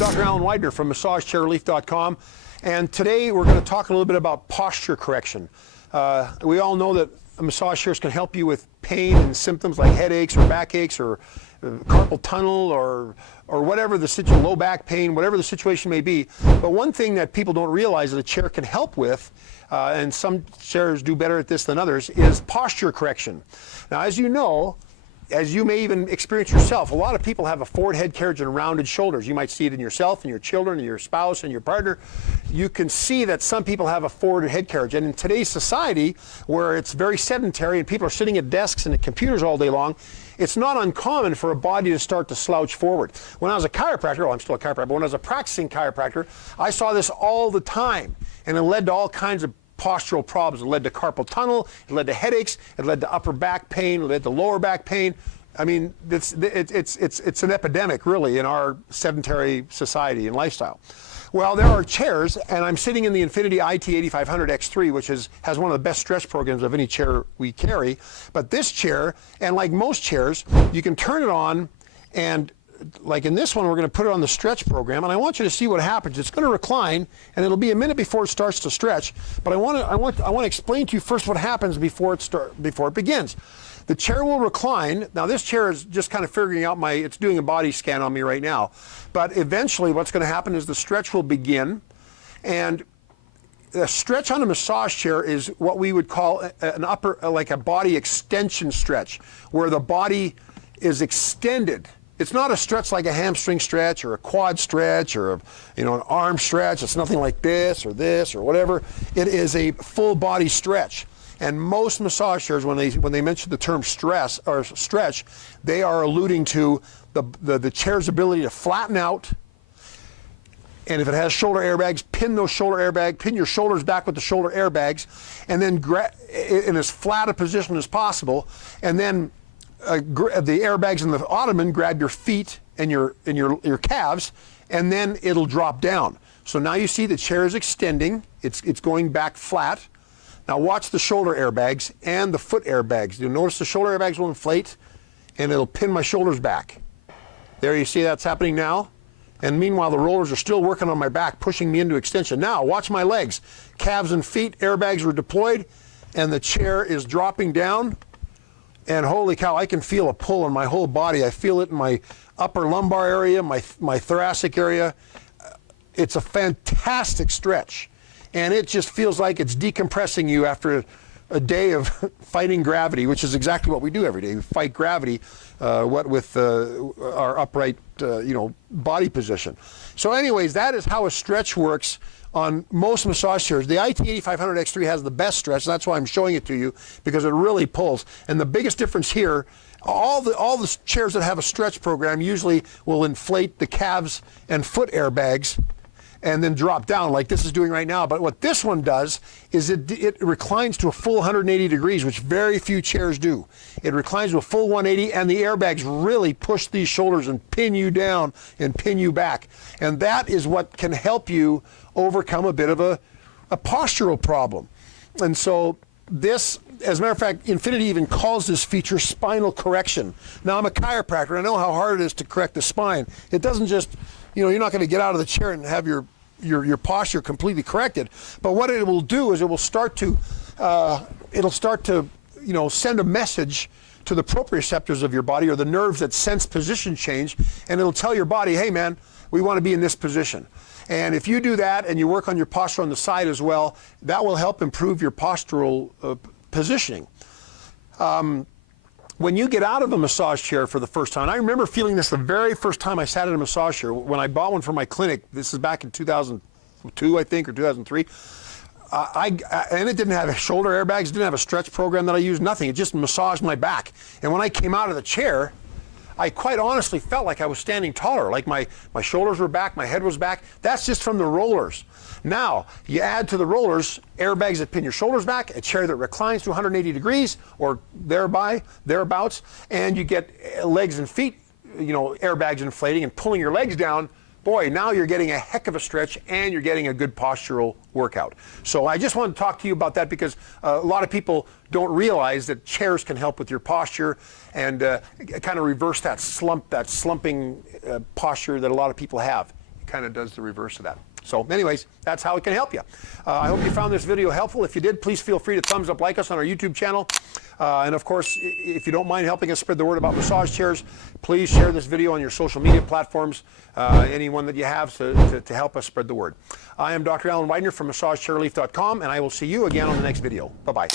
Dr. Alan Widener from MassageChairRelief.com, and today we're going to talk a little bit about posture correction. We all know that massage chairs can help you with pain and symptoms like headaches or backaches or carpal tunnel or whatever the situation, low back pain, whatever the situation may be. But one thing that people don't realize that a chair can help with, and some chairs do better at this than others, is posture correction. Now, as you know, as you may even experience yourself, a lot of people have a forward head carriage and rounded shoulders. You might see it in yourself and your children and your spouse and your partner. You can see that some people have a forward head carriage. And in today's society, where it's very sedentary and people are sitting at desks and at computers all day long, it's not uncommon for a body to start to slouch forward. When I was a chiropractor, well, I'm still a chiropractor, but when I was a practicing chiropractor, I saw this all the time. And it led to all kinds of postural problems. It led to carpal tunnel, it led to headaches, it led to upper back pain, it led to lower back pain. I mean, it's an epidemic, really, in our sedentary society and lifestyle. Well, there are chairs, and I'm sitting in the Infinity IT-8500X3, which has one of the best stretch programs of any chair we carry. But this chair, and like most chairs, you can turn it on, and like in this one, we're going to put it on the stretch program, and I want you to see what happens. It's going to recline, and it'll be a minute before it starts to stretch. But I want to explain to you first what happens before it begins. The chair will recline. Now, this chair is just kind of figuring out it's doing a body scan on me right now. But eventually, what's going to happen is the stretch will begin, and the stretch on a massage chair is what we would call like a body extension stretch, where the body is extended. It's not a stretch like a hamstring stretch or a quad stretch or an arm stretch. It's nothing like this or whatever. It is a full body stretch. And most massage chairs, when they mention the term stretch, they are alluding to the chair's ability to flatten out. And if it has shoulder airbags, pin your shoulders back with the shoulder airbags, and then in as flat a position as possible, and then the airbags in the ottoman grab your feet and your calves, and then it'll drop down. So now you see the chair is extending. It's going back flat. Now watch the shoulder airbags and the foot airbags. You'll notice the shoulder airbags will inflate, and it'll pin my shoulders back. There, you see that's happening now. And meanwhile, the rollers are still working on my back, pushing me into extension. Now watch my legs. Calves and feet airbags are deployed, and the chair is dropping down. And holy cow, I can feel a pull in my whole body. I feel it in my upper lumbar area, my thoracic area. It's a fantastic stretch. And it just feels like it's decompressing you after a day of fighting gravity, which is exactly what we do every day. We fight gravity, with our upright, body position. So anyways, that is how a stretch works on most massage chairs. The IT-8500X3 has the best stretch. That's why I'm showing it to you, because it really pulls. And the biggest difference here, all the chairs that have a stretch program usually will inflate the calves and foot airbags and then drop down like this is doing right now. But what this one does is it reclines to a full 180 degrees, which very few chairs do. It reclines to a full 180, and the airbags really push these shoulders and pin you down and pin you back. And that is what can help you overcome a bit of a postural problem. And so this, as a matter of fact, Infinity even calls this feature spinal correction. Now, I'm a chiropractor. I know how hard it is to correct the spine. It doesn't just, you're not going to get out of the chair and have your posture completely corrected. But what it will do is it will start to send a message to the proprioceptors of your body, or the nerves that sense position change, and it'll tell your body, hey man, we want to be in this position. And if you do that and you work on your posture on the side as well, that will help improve your postural positioning. When you get out of a massage chair for the first time, I remember feeling this the very first time I sat in a massage chair. When I bought one for my clinic, this is back in 2002, I think, or 2003. And it didn't have shoulder airbags, it didn't have a stretch program that I used, nothing. It just massaged my back. And when I came out of the chair, I quite honestly felt like I was standing taller, like my shoulders were back, my head was back. That's just from the rollers. Now, you add to the rollers airbags that pin your shoulders back, a chair that reclines to 180 degrees or thereabouts, and you get legs and feet, airbags inflating and pulling your legs down. Boy, now you're getting a heck of a stretch, and you're getting a good postural workout. So I just wanted to talk to you about that, because a lot of people don't realize that chairs can help with your posture and kind of reverse that slumping posture that a lot of people have. kind of does the reverse of that. So anyways, that's how it can help you. I hope you found this video helpful. If you did, please feel free to thumbs up, like us on our YouTube channel. And of course, if you don't mind helping us spread the word about massage chairs, please share this video on your social media platforms, anyone that you have, to help us spread the word. I am Dr. Alan Widener from MassageChairRelief.com, and I will see you again on the next video. Bye-bye.